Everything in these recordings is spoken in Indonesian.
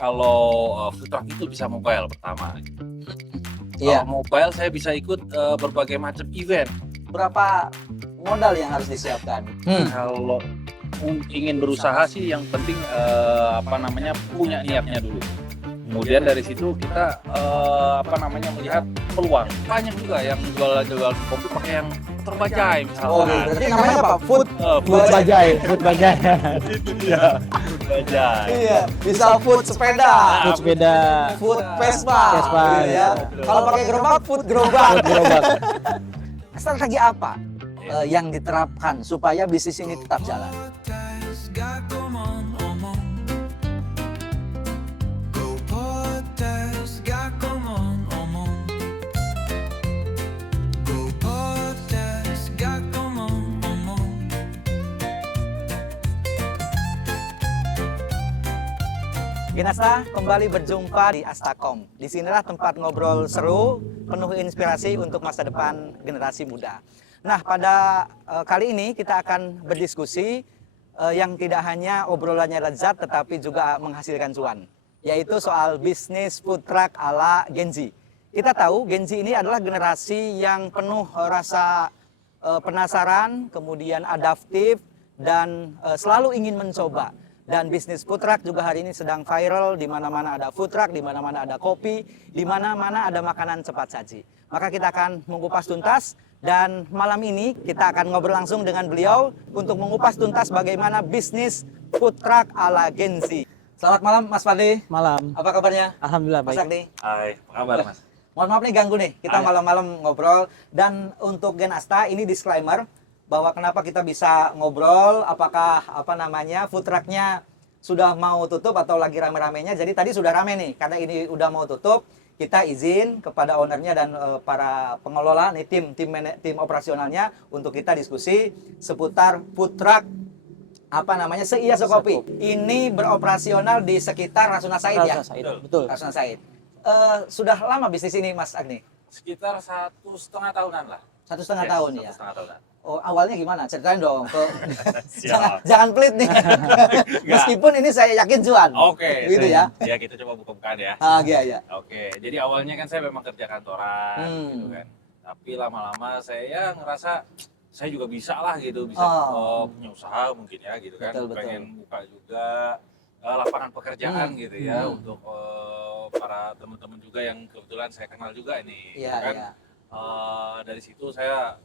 kalau food truck itu bisa mobile pertama. Iya. Kalau mobile saya bisa ikut berbagai macam event. Berapa modal yang harus disiapkan? Kalau ingin berusaha sih yang penting punya niatnya dulu. Kemudian dari situ kita melihat peluang. Banyak juga yang jual kopi pakai yang terbajai misalnya. Oh, berarti namanya apa? Food Bajai. Itu dia. Food bajai. Iya, bisa food sepeda, Food sepeda. food Vespa, Vespa, gitu ya. betul. Kalau pakai gerobak, food gerobak. Food gerobak. Strategi apa yang diterapkan supaya bisnis ini tetap jalan? Ginasta kembali berjumpa di Astakom. Disinilah tempat ngobrol seru, penuh inspirasi untuk masa depan generasi muda. Nah, pada kali ini kita akan berdiskusi yang tidak hanya obrolannya lezat, tetapi juga menghasilkan cuan, yaitu soal bisnis food truck ala Gen Z. Kita tahu Gen Z ini adalah generasi yang penuh rasa penasaran, kemudian adaptif, dan selalu ingin mencoba. Dan bisnis food truck juga hari ini sedang viral, di mana-mana ada food truck, di mana-mana ada kopi, di mana-mana ada makanan cepat saji. Maka kita akan mengupas tuntas, dan malam ini kita akan ngobrol langsung dengan beliau untuk mengupas tuntas bagaimana bisnis food truck ala Gen Z. Selamat malam Mas Fadli. Malam. Apa kabarnya? Alhamdulillah Mas baik. Agni. Hai, apa kabar Mas? Mohon maaf nih ganggu nih, kita malam-malam ngobrol. Dan untuk Gen Asta, ini disclaimer bahwa kenapa kita bisa ngobrol, apakah food trucknya sudah mau tutup atau lagi rame-ramenya. Jadi tadi sudah rame nih, karena ini udah mau tutup, kita izin kepada ownernya dan para pengelola nih, tim operasionalnya untuk kita diskusi seputar food truck Seiya Sokopi. Ini beroperasional di sekitar Rasuna Said ya? Rasuna Said, betul. Rasuna Said. Sudah lama bisnis ini Mas Agni? Sekitar 1,5 tahunan lah. 1,5 tahun ya? 1,5 tahunan. Oh, awalnya gimana? Ceritain dong. Siap. jangan pelit nih. Meskipun ini saya yakin cuan. Oke, Gitu ya. Ya kita coba buka-bukaan ya. Iya. Oke, jadi awalnya kan saya memang kerja kantoran gitu kan. Tapi lama-lama saya ngerasa saya juga bisa lah gitu, bisa punya usaha mungkin ya gitu kan. Betul. Pengen buka juga lapangan pekerjaan gitu ya untuk para teman-teman juga yang kebetulan saya kenal juga ini. Iya, gitu kan. iya. Dari situ saya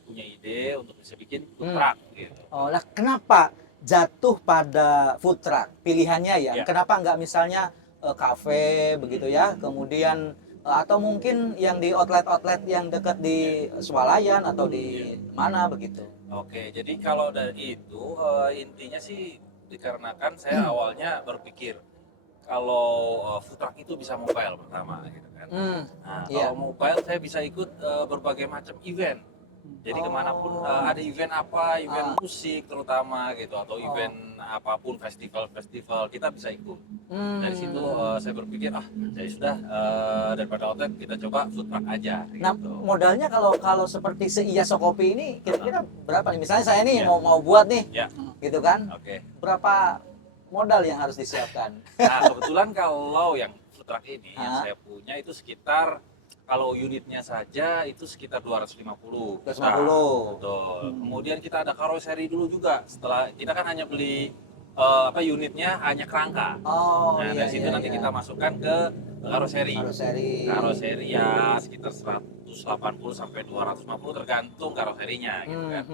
punya ide untuk bisa bikin food truck gitu. Oh, lah kenapa jatuh pada food truck? Pilihannya ya. Ya. Kenapa nggak misalnya kafe begitu ya? Kemudian atau mungkin yang di outlet-outlet yang dekat di Swalayan atau di mana begitu? Oke, jadi kalau dari itu intinya sih dikarenakan saya awalnya berpikir kalau food truck itu bisa mobile pertama gitu kan. Nah, Iya. kalau mobile saya bisa ikut berbagai macam event. Jadi kemanapun ada event event musik terutama gitu, atau event apapun, festival kita bisa ikut. Dari situ saya berpikir jadi sudah daripada outlet kita coba food truck aja. Nah, Gitu. modalnya kalau seperti Seiya Sokopi ini kira-kira berapa nih? Misalnya saya nih Ya. mau buat nih, Ya, gitu kan? oke. Berapa modal yang harus disiapkan? Nah, kebetulan kalau yang food truck ini yang Ah. saya punya itu sekitar, kalau unitnya saja itu sekitar 250. 250. Betul. Kemudian kita ada karoseri dulu juga. Setelah kita kan hanya beli unitnya hanya kerangka. Oh, Nah, iya, dari situ iya, nanti iya. kita masukkan ke karoseri. Karoseri ya sekitar 180 sampai 250 tergantung karoserinya gitu kan.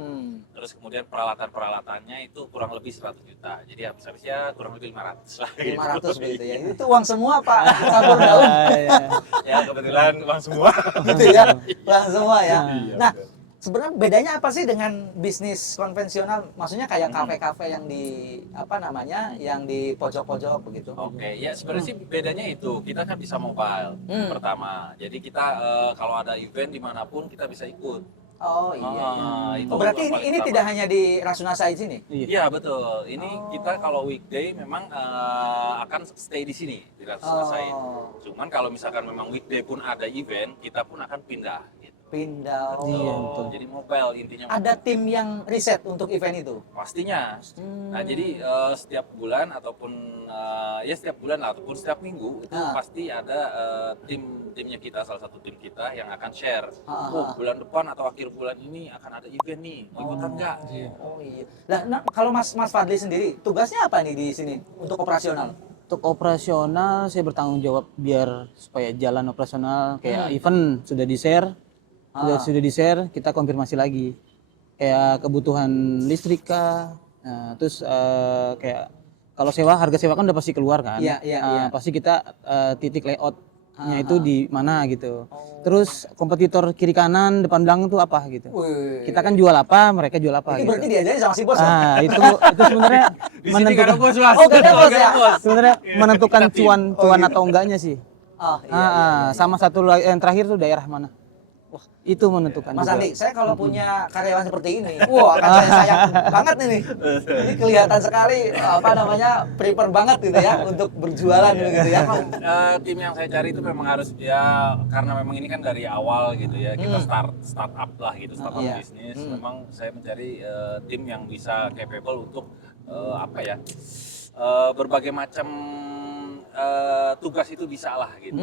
Terus kemudian peralatan-peralatannya itu kurang lebih 100 juta. Jadi habis-habisnya kurang lebih 500 lah. 500 begitu ya. Itu uang semua Pak campur daun. Ya kebetulan uang semua. Gitu ya. Uang semua ya. Iya, Nah, betul. sebenarnya bedanya apa sih dengan bisnis konvensional? Maksudnya kayak kafe-kafe yang di yang di pojok-pojok begitu. Oke, ya sebenarnya sih bedanya itu, kita kan bisa mobile pertama. Jadi kita kalau ada event dimanapun kita bisa ikut. Oh iya. Itu Oh, berarti yang paling ini utama. tidak hanya di Rasuna Said sini? Iya betul. Ini kita kalau weekday memang akan stay di sini di Rasuna Said. Cuman kalau misalkan memang weekday pun ada event, kita pun akan pindah. Gitu. Pindah. Betul. Iya, betul. Jadi mobile intinya. Ada tim yang riset untuk event itu? Pastinya. Nah jadi setiap bulan ataupun ya setiap bulan ataupun setiap minggu itu pasti ada timnya kita, salah satu tim kita yang akan share. Bulan depan atau akhir bulan ini akan ada event nih, mau ikutan nggak? Oh iya. Nah, kalau Mas Fadli sendiri tugasnya apa nih di sini untuk operasional? Untuk operasional saya bertanggung jawab biar supaya jalan operasional kayak event sudah di-share, sudah di-share kita konfirmasi lagi. Kayak kebutuhan listrik kah, nah, terus kayak kalau sewa harga sewa kan udah pasti keluar kan. Iya. Pasti kita titik layoutnya itu di mana gitu. Terus kompetitor kiri kanan depan belakang itu apa gitu. Kita kan jual apa, mereka jual apa Itu gitu. berarti diajarin sama si bos. Nah, itu sebenarnya Di sini nggak ada bos, Mas. Oh, nggak ada bos ya? sebenarnya menentukan cuan atau enggaknya sih. Iya. Sama satu lagi yang terakhir tuh daerah mana. Wah, itu menentukan. Mas juga. Andi, saya kalau punya karyawan seperti ini, wah akan saya sayang banget ini. Ini kelihatan sekali apa namanya prepare banget gitu ya untuk berjualan gitu ya. Tim yang saya cari itu memang harus ya karena memang ini kan dari awal gitu ya kita startup lah gitu startup bisnis. Memang saya mencari tim yang bisa capable untuk apa ya berbagai macam tugas itu bisa lah gitu.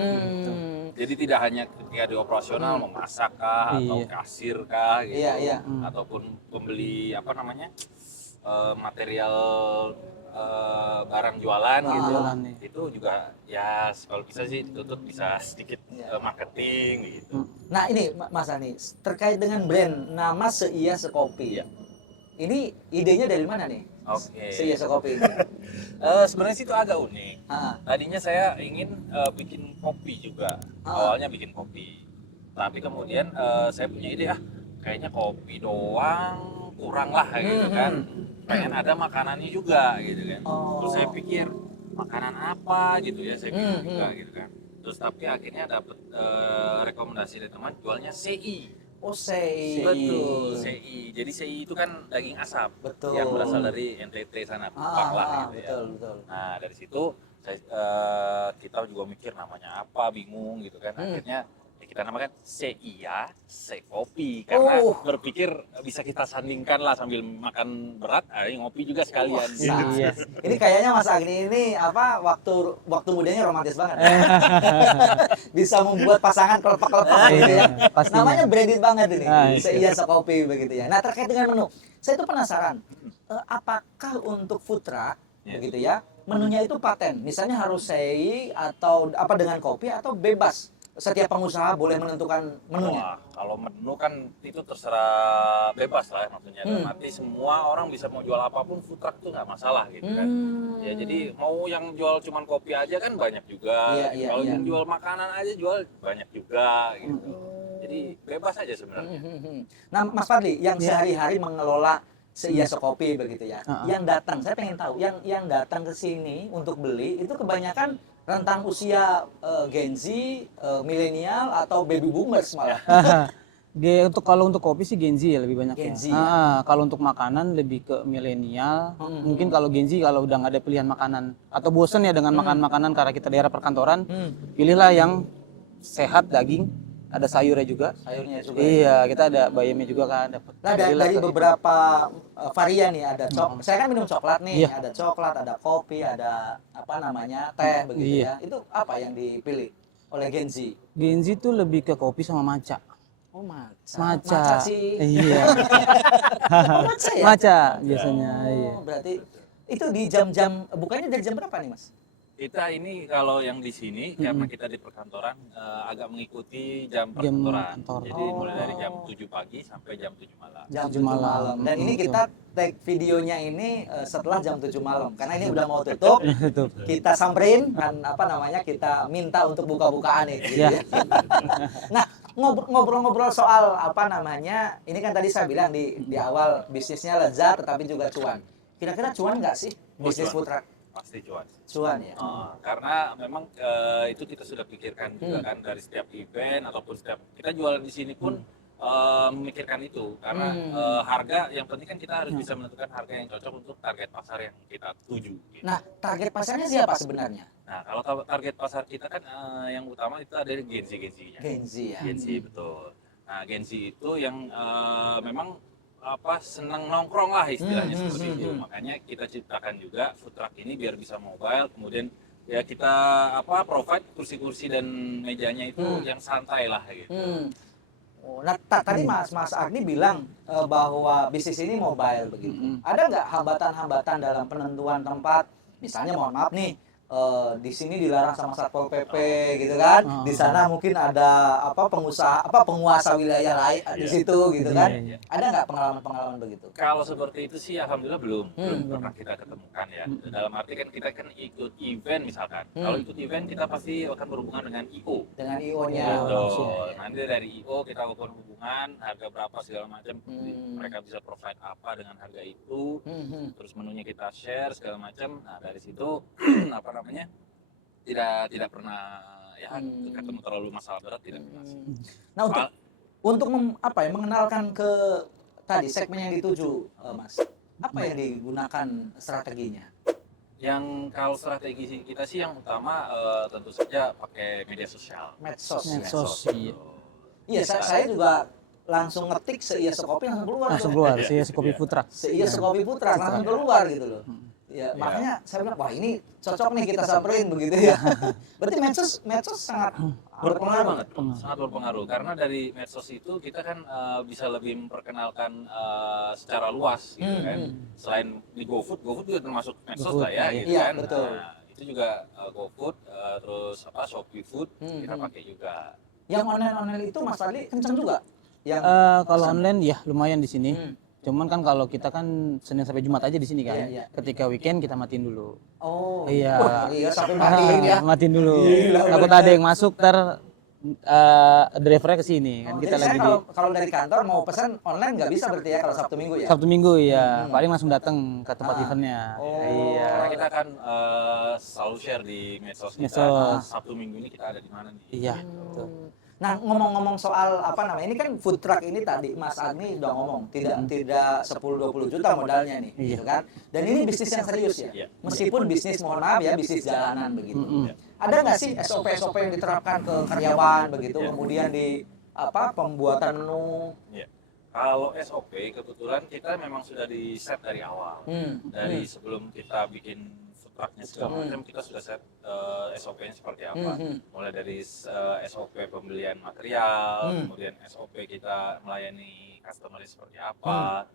Jadi tidak hanya ketika di operasional memasak kah atau kasir kah gitu, ataupun pembeli apa namanya material barang jualan gitu. Itu juga ya kalau bisa sih dituntut bisa sedikit marketing gitu. Nah ini Mas Andi, terkait dengan brand nama Seia Sekopi. Ini idenya dari mana nih? Oke. Seia Sekopi. Sebenarnya sih itu agak unik. Tadinya saya ingin bikin kopi juga. Awalnya bikin kopi. Tapi kemudian saya punya ide kayaknya kopi doang kurang lah gitu kan. Pengen ada makanannya juga gitu kan. Terus saya pikir makanan apa gitu ya saya pikir juga gitu kan. Terus tapi akhirnya dapat rekomendasi dari teman jualnya CI. Oh CI. Betul, CI. Jadi CI itu kan daging asap yang berasal dari NTT sana, Kupang lah gitu ya. Betul. Nah dari situ kita juga mikir namanya apa, bingung gitu kan. Akhirnya kita namakan Seia Sekopi karena berpikir bisa kita sandingkan lah sambil makan berat, ngopi juga sekalian. Gitu. Ini kayaknya Mas Agni ini apa waktu mudanya romantis banget. Bisa membuat pasangan kelepek-kelepek gitu ya. Namanya branded banget ini. Seia Sekopi begitu ya. Nah terkait dengan menu, saya itu penasaran. Apakah untuk food truck begitu ya? Menunya itu paten. Misalnya harus sei atau apa dengan kopi atau bebas? Setiap pengusaha boleh menentukan menunya. Kalau menu kan itu terserah bebas lah maksudnya. Nanti semua orang bisa mau jual apapun food truck tuh nggak masalah gitu kan. Ya jadi mau yang jual cuman kopi aja kan banyak juga. Kalau yang jual makanan aja jual banyak juga gitu. Jadi bebas aja sebenarnya. Nah Mas Fadli yang sehari-hari mengelola Seia Sekopi begitu ya. Yang datang, saya pengen tahu yang datang ke sini untuk beli itu kebanyakan rentang usia Gen Z, milenial atau baby boomers malah. Kalau untuk kopi sih Gen Z ya lebih banyak. Gen Z. Kalau untuk makanan lebih ke milenial. Mungkin kalau Gen Z kalau udah nggak ada pilihan makanan atau bosen ya dengan makan makanan karena kita daerah perkantoran, pilihlah yang sehat daging, ada sayurnya juga. Sayurnya juga. Iya, kita ada bayamnya juga kan dapat. Nah, dari beberapa varian nih ada saya kan minum coklat nih, ada coklat, ada kopi, ada apa namanya teh begitu ya. Itu apa yang dipilih oleh Gen Z? Gen Z tuh lebih ke kopi sama matcha. Oh matcha. Matcha sih. Iya. Matcha ya? Matcha biasanya. Iya. Berarti itu di jam-jam bukanya dari jam berapa nih Mas? Kita ini kalau yang di sini karena kita di perkantoran agak mengikuti jam perkantoran. Jadi mulai dari jam 7 pagi sampai jam 7 malam. Jam 7 malam. Dan ini kita take videonya ini setelah jam 7 malam karena ini udah mau tutup. Kita samperin dan apa namanya kita minta untuk buka-bukaan nih gitu ya. Nah, ngobrol-ngobrol soal apa namanya, ini kan tadi saya bilang di awal bisnisnya lezat tetapi juga cuan. Kira-kira cuan nggak sih bisnis food truck? Pasti cuan. Cuan ya. Karena memang itu kita sudah pikirkan juga kan dari setiap event ataupun setiap kita jualan di sini pun memikirkan itu karena harga yang penting kan kita harus bisa menentukan harga yang cocok untuk target pasar yang kita tuju. Gitu. Nah, target pasarnya siapa sebenarnya? Nah, kalau target pasar kita kan yang utama itu ada Gen Z-nya. Gen Z ya. Gen Z betul. Nah, Gen Z itu yang memang senang nongkrong lah istilahnya seperti itu. Makanya kita ciptakan juga food truck ini biar bisa mobile, kemudian ya kita provide kursi-kursi dan mejanya itu yang santai lah gitu. Oh, nah tadi Mas Agni bilang bahwa bisnis ini mobile begitu. Ada nggak hambatan-hambatan dalam penentuan tempat? Misalnya mohon maaf nih, di sini dilarang sama Satpol PP gitu kan. Di sana mungkin ada penguasa wilayah lain di situ gitu kan. Ada nggak pengalaman-pengalaman begitu? Kalau seperti itu sih alhamdulillah belum pernah kita ketemukan ya. Dalam arti kan kita kan ikut event misalkan. Kalau ikut event kita pasti akan berhubungan dengan IO. Dengan IO-nya. Betul. Nanti dari IO kita lakukan hubungan, harga berapa segala macam. Mereka bisa provide apa dengan harga itu. Terus menunya kita share segala macam. Nah dari situ tidak pernah ya ketemu terlalu masalah berat, tidak pernah sih. Nah untuk mengenalkan ke tadi segmen yang dituju, Mas, apa yang digunakan strateginya? Yang kalau strategi kita sih yang utama tentu saja pakai media sosial. Medsos. Iya. Iya, saya juga langsung ngetik Seia Sekopi langsung keluar. Langsung keluar, Seia Sekopi Food Truck. Seia Sekopi Food Truck langsung keluar gitu loh. Ya, makanya saya bilang, wah ini cocok nih kita samperin begitu ya. Berarti medsos sangat berpengaruh banget, sangat berpengaruh. Karena dari medsos itu kita kan bisa lebih memperkenalkan secara luas gitu kan. Selain di GoFood juga termasuk medsos lah ya gitu iya, kan. Betul. Nah, itu juga GoFood, terus Shopee Food kita pakai juga. Yang online itu Mas Fadli kenceng juga? Yang kalau online ya lumayan di sini. Cuman kan kalau kita kan Senin sampai Jumat aja di sini kan. Iya. Ketika weekend kita matiin dulu. Oh. Iya. Iya sampai matiin ya. Matiin dulu. Takut ada yang masuk drivernya ke sini kan. Kita Jadi lagi saya kalau dari kantor mau pesan online nggak bisa berarti ya kalau Sabtu Minggu ya? Sabtu Minggu ya. Paling langsung datang ke tempat eventnya. Iya. Karena kita kan selalu share di medsos kita. Medsos. Sabtu Minggu ini kita ada di mana nih? Iya. Betul. Nah ngomong-ngomong soal ini kan food truck ini tadi Mas Agni udah ngomong tidak 10-20 juta modalnya nih, gitu kan? Dan ini bisnis yang serius ya, meskipun bisnis mohon maaf ya bisnis jalanan begitu. Ada nggak sih SOP yang diterapkan ke karyawan begitu, kemudian di pembuatan menu? Kalau SOP kebetulan kita memang sudah di set dari awal, dari sebelum kita bikin trucknya segala macam kita sudah set SOP-nya seperti apa, mulai dari SOP pembelian material, kemudian SOP kita melayani customer seperti apa,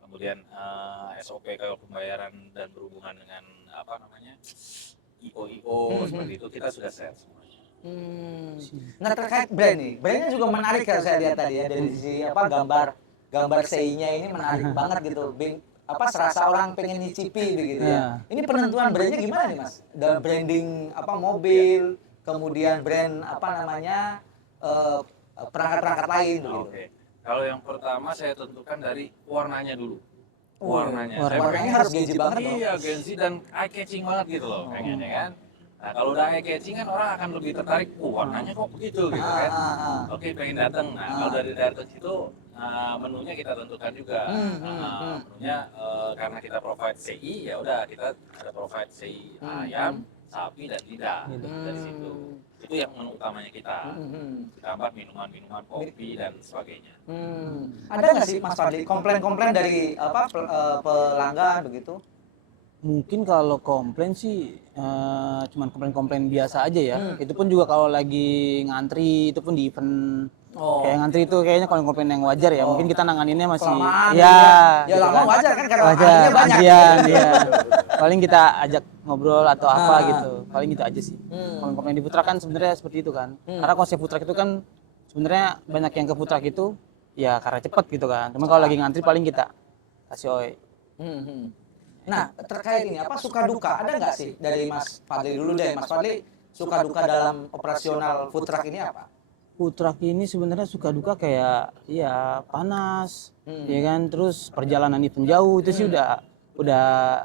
kemudian SOP kalau pembayaran dan berhubungan dengan IO seperti itu kita sudah set semuanya. Nah terkait brand nih, brandnya juga menarik kalau saya lihat tadi ya dari sisi gambar CI-nya ini menarik banget gitu. Serasa orang pengen nyicipi begitu ya. Ini penentuan brandnya gimana nih Mas? Dalam branding mobil, kemudian brand perangkat-perangkat lain begitu. Oke. Kalau yang pertama saya tentukan dari warnanya dulu. Warnanya Warnanya harus Gen Z banget loh. Iya, Gen Z dan eye catching banget gitu loh pengennya kan. Nah, kalau udah eye catching kan orang akan lebih tertarik, warnanya kok begitu gitu kan. Oke, pengen datang. Nah, kalau dari datang situ menunya kita tentukan juga. Menunya karena kita provide CI, ya udah kita ada provide CI ayam, sapi dan lidah dari situ. Itu yang menu utamanya kita. Ditambah minuman-minuman kopi dan sebagainya. Ada nggak sih Mas Fadli komplain-komplain dari pelanggan begitu? Mungkin kalau komplain sih cuman komplain-komplain biasa aja ya. Itu pun juga kalau lagi ngantri, itu pun di event kayak ngantri itu kayaknya komplain yang wajar ya. Mungkin kita nanganinnya masih Kelamaan, ya gitu lama kan? Wajar kan karena wajar, antrinya banyak. antrian, ya. Paling kita ajak ngobrol atau apa gitu. Paling itu aja sih. Komplain di food truck kan sebenarnya seperti itu kan. Karena konsep food truck itu kan sebenarnya banyak yang ke food truck itu ya karena cepet gitu kan. Cuma kalau lagi ngantri paling kita kasih OE. Nah, terkait ini suka duka ada nggak sih dari Mas Fadli dulu deh, Mas Fadli suka duka dalam operasional food truck ini apa? Food truck ini sebenarnya suka duka kayak ya panas, ya kan, terus perjalanan event jauh itu sih udah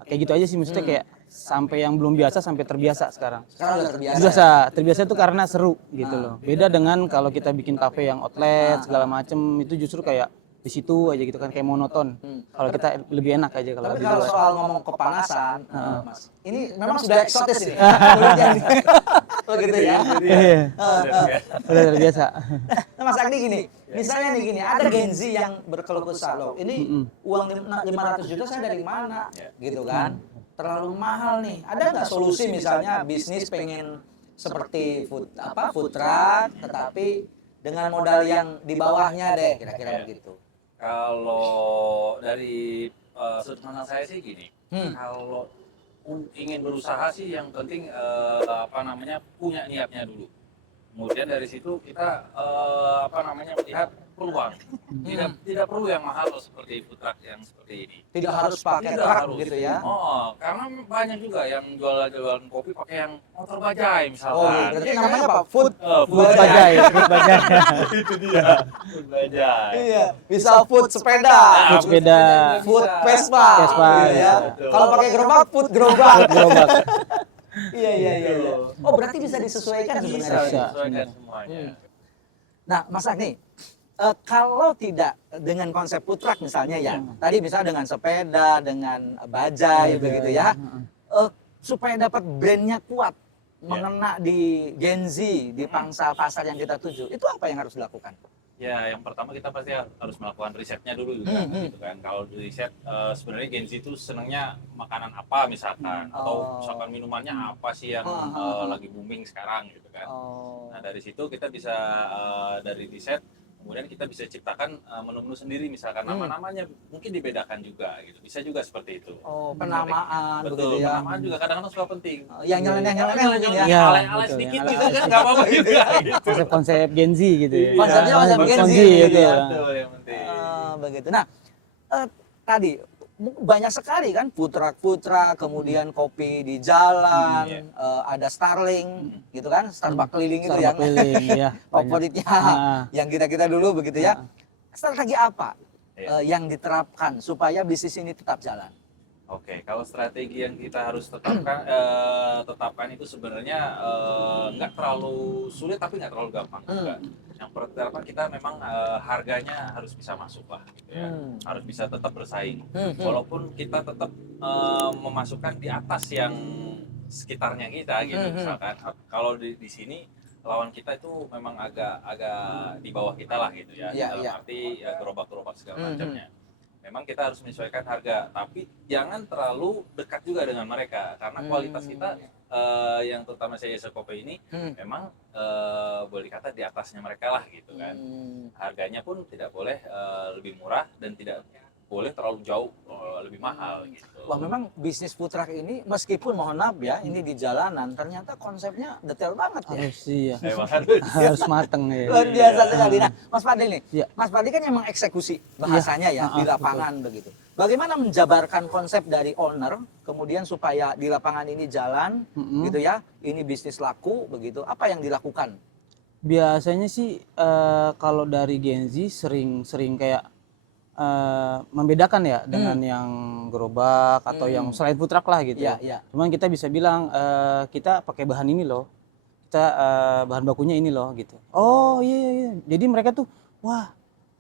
kayak gitu aja sih, maksudnya kayak sampai yang belum biasa sampai terbiasa sekarang. Sekarang udah terbiasa. Terbiasa itu karena seru gitu loh. Beda dengan kalau kita bikin kafe yang outlet segala macem itu justru kayak di situ aja gitu kan kayak monoton. Kalau kita lebih enak aja kalau Tapi di kalau luar. soal ngomong kepanasan, Mas, ini memang sudah eksotis ini. Begitu ya. Udah terbiasa. Nah, Mas Agni gini, misalnya nih gini, ada Gen Z yang berkeluh kesah loh. Ini uang 500 juta saya dari mana? Gitu kan. terlalu mahal nih. Ada nggak solusi misalnya bisnis pengen seperti food truck, tetapi dengan modal yang di bawahnya deh, kira-kira begitu. Kalau dari sudut pandang saya sih gini, kalau ingin berusaha sih yang penting punya niatnya dulu. Kemudian dari situ kita melihat peluang. Tidak perlu yang mahal seperti food truck yang seperti ini. Tidak harus pakai Tidak truk harus. gitu ya. Oh, karena banyak juga yang jualan kopi pakai yang motor bajai misalkan. Oh, berarti namanya apa? Food Food bajai, food bajai. Itu dia. Food bajai. Iya, bisa food sepeda, Food sepeda, food Vespa, Vespa, gitu ya. betul. Kalau pakai gerobak, food gerobak. gerobak. Iya. Oh, berarti bisa disesuaikan Bisa sebenarnya. disesuaikan semuanya. Nah, Mas Agni, kalau tidak dengan konsep food truck misalnya ya, tadi misalnya dengan sepeda, dengan bajai begitu ya, supaya dapat brandnya kuat, mengena di Gen Z, di pangsa pasar yang kita tuju, itu apa yang harus dilakukan? Ya, yang pertama kita pasti harus melakukan risetnya dulu juga, gitu kan. Kalau di riset, sebenarnya Gen Z itu senangnya makanan apa misalkan, atau misalkan minumannya apa sih yang lagi booming sekarang, gitu kan. Nah, dari situ kita bisa dari riset, kemudian kita bisa ciptakan menu-menu sendiri, misalkan nama-namanya mungkin dibedakan juga, gitu. Bisa juga seperti itu. Oh, penamaan begitu Betul, ya. penamaan juga kadang-kadang suka penting. Yang nyeleneh-nyeleneh mungkin ya. Iya, Alay-alay betul, sedikit yang gitu alay-alay kan, nggak apa-apa gitu ya. Konsep-konsep Gen Z gitu ya. Konsepnya konsep Gen Z gitu gitu ya. Betul, yang penting. Begitu. Nah, tadi banyak sekali kan food truck, kemudian kopi di jalan, ada Starling, gitu kan, Starbucks keliling itu yang Starbucks keliling, iya, favoritnya, yang kita dulu begitu ya. Strategi apa yang diterapkan supaya bisnis ini tetap jalan? Oke, kalau strategi yang kita harus tetapkan itu sebenarnya nggak terlalu sulit tapi nggak terlalu gampang juga. Yang pertama kita memang harganya harus bisa masuk lah, gitu ya. Harus bisa tetap bersaing. Walaupun kita tetap memasukkan di atas yang sekitarnya kita, gitu. Misalkan kalau di sini lawan kita itu memang agak di bawah kita lah, gitu ya. Dalam arti ya, gerobak-gerobak segala macamnya. Memang kita harus menyesuaikan harga, tapi jangan terlalu dekat juga dengan mereka karena kualitas kita yang terutama saya Kopi ini memang boleh dikata di atasnya mereka lah, gitu kan. Harganya pun tidak boleh lebih murah dan tidak boleh terlalu jauh lebih mahal, gitu. Wah, memang bisnis food truck ini meskipun mohon maaf ya, ini di jalanan ternyata konsepnya detail banget ya. Harus iya. Emang Harus mateng ya. Luar biasa sekali. Nah, Mas Fadil nih, Iya. Mas Fadil kan emang eksekusi bahasanya ya di lapangan begitu. Bagaimana menjabarkan konsep dari owner, kemudian supaya di lapangan ini jalan, gitu ya, ini bisnis laku begitu. Apa yang dilakukan? Biasanya sih kalau dari Gen Z sering kayak membedakan ya dengan yang gerobak atau yang selain food truck lah gitu. Iya. Cuman kita bisa bilang kita pakai bahan ini loh, kita bahan bakunya ini loh gitu. Oh iya. Jadi mereka tuh wah,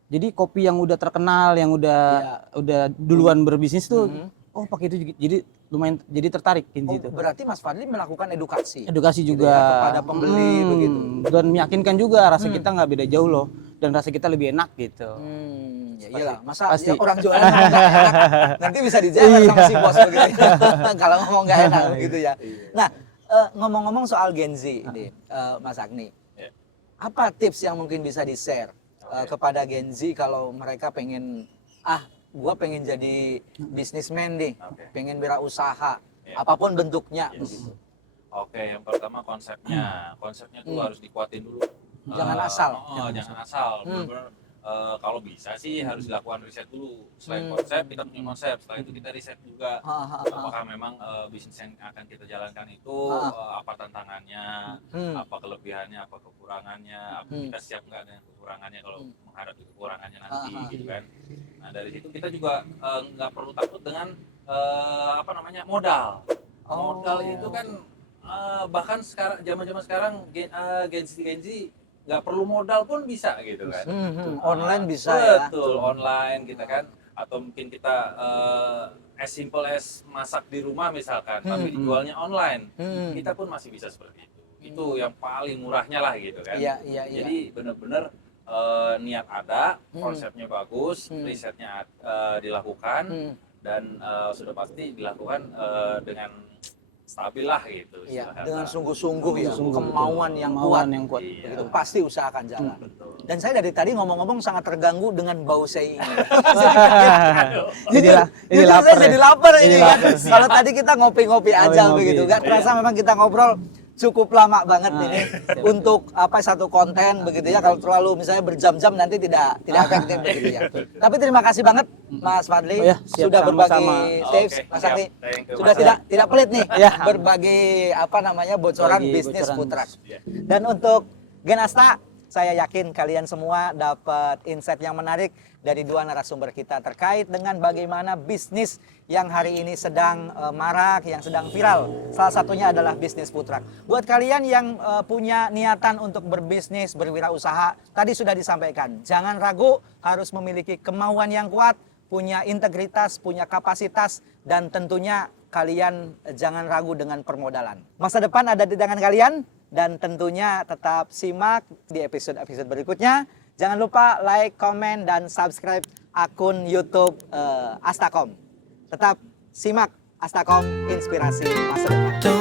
jadi kopi yang udah terkenal, yang udah duluan berbisnis tuh, oh pakai itu juga. Jadi lumayan jadi tertarik gitu. Berarti Mas Fadli melakukan edukasi. Edukasi Gitu juga ya, kepada pembeli begitu. Dan meyakinkan juga rasa kita nggak beda jauh loh, dan rasa kita lebih enak gitu. Ya iyalah, masa Pasti. ya orang jualan nggak enak, nanti bisa dijewer sama si bos begitu. Kalau ngomong nggak enak gitu ya. Nah, ngomong-ngomong soal Gen Z ini, Mas Agni, apa tips yang mungkin bisa di-share kepada Gen Z kalau mereka pengen, gua pengen jadi businessman nih, pengen berusaha, apapun bentuknya begitu. Oke, yang pertama konsepnya tuh harus dikuatin dulu. Jangan asal. Jangan asal. Bener-bener, kalau bisa sih harus dilakukan riset dulu. Selain konsep, kita punya konsep. Setelah itu kita riset juga apakah memang bisnis yang akan kita jalankan itu apa tantangannya, apa kelebihannya, apa kekurangannya, apa kita siap nggak dengan kekurangannya kalau menghadapi kekurangannya nanti, gitu kan. Nah, dari situ kita juga nggak perlu takut dengan modal. Modal itu kan bahkan sekarang zaman sekarang Gen Z nggak perlu modal pun bisa, gitu kan. Online bisa ya. Betul, online kita kan, atau mungkin kita as simple as masak di rumah misalkan, tapi dijualnya online, kita pun masih bisa seperti itu. Itu yang paling murahnya lah, gitu kan. Iya. Jadi benar-benar niat ada, konsepnya bagus, risetnya dilakukan, dan sudah pasti dilakukan dengan stabil lah gitu. Iya, istilahnya. dengan sungguh-sungguh ya, Sungguh-sungguh, kemauan yang Kemauan kuat. yang kuat. Iya. Begitu, pasti usaha akan jalan. Betul. Dan saya dari tadi ngomong-ngomong sangat terganggu dengan bau sei ini. Jadi Jujur lapar saya ya. jadi lapar Jadi ini kan. lapar. Kalau tadi kita ngopi-ngopi aja Ngopi-ngopi. begitu kan. Terasa memang kita ngobrol cukup lama banget ini untuk apa satu konten begitu ya. Kalau terlalu misalnya berjam-jam nanti tidak efektif begitu ya. Tapi terima kasih banget Mas Fadli Oh ya, siap, sudah berbagi sama-sama. tips, Oke, Mas siap. Sakti. Thank you, Sudah Mas. tidak pelit nih Ya. berbagi apa namanya bocoran Bagi bisnis bocoran. food truck. Iya. Dan untuk Gen Asta, saya yakin kalian semua dapat insight yang menarik dari dua narasumber kita terkait dengan bagaimana bisnis yang hari ini sedang marak, yang sedang viral. Salah satunya adalah bisnis food truck. Buat kalian yang punya niatan untuk berbisnis, berwirausaha, tadi sudah disampaikan. Jangan ragu, harus memiliki kemauan yang kuat, punya integritas, punya kapasitas, dan tentunya kalian jangan ragu dengan permodalan. Masa depan ada di tangan kalian, dan tentunya tetap simak di episode-episode berikutnya. Jangan lupa like, komen, dan subscribe akun YouTube Astacom. Tetap simak Astacom, inspirasi masa depan.